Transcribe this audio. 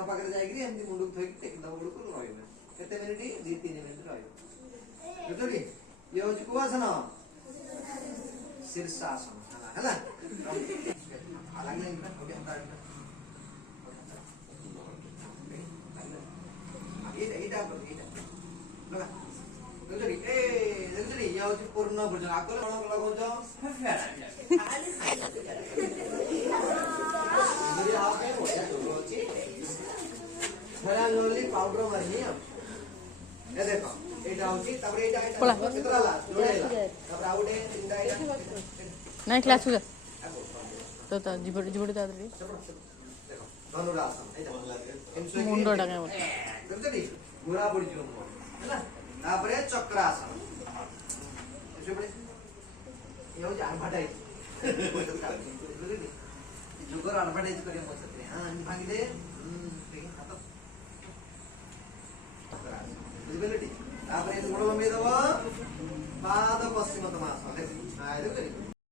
କାନ୍ଥ ପାଖରେ ଯାଇକିରି ଏମିତି ମୁଣ୍ଡକୁ ଥୋଇକି ଟେକିଦବ ବେଳକୁ ରହିବେ କେତେ ମିନିଟ୍ 2-3 ମିନିଟ୍ ରହିବ ବୁଝୁଛନ୍ତି ଇଏ ହଉଛି କୋଉ ଆସନ ଶୀର୍ଷାସନ ହେଲା ପୂର୍ଣ୍ଣ ଭୋଜନ ଆଗରେ କଣ ଲଗାଉଛ ପାଉଡର ମାରିନି ଦେଖ ଏଇଟା ହଉଛି ତାପରେ ଏଇଟା କେତେଟା ହେଲା ଯୋଡେ ହେଲା ତାପରେ ଆଉ ଗୋଟେ ତିନିଟା ନାଇଁ କ୍ଲାସ କୁ ଯା ତ ଯିବଟି ତା ଦେହରେ ଦେଖ ଧନୁରାସନ ଏଇଟା ମୁଣ୍ଡଟା କାଇଁ ବୁଝୁଛନ୍ତି ଘୋରା ପଡିଯିବ ହେଲା ତାପରେ ଚକ୍ରାସନ ये हो एडवर्टाइज जुगर एडवर्टाइज करियो मो सते हां भागी दे देखिन हाथ विजिबिलिटी तापर ये गोड़ लंबे दबो पाद पश्चिम तमास देख हां देखो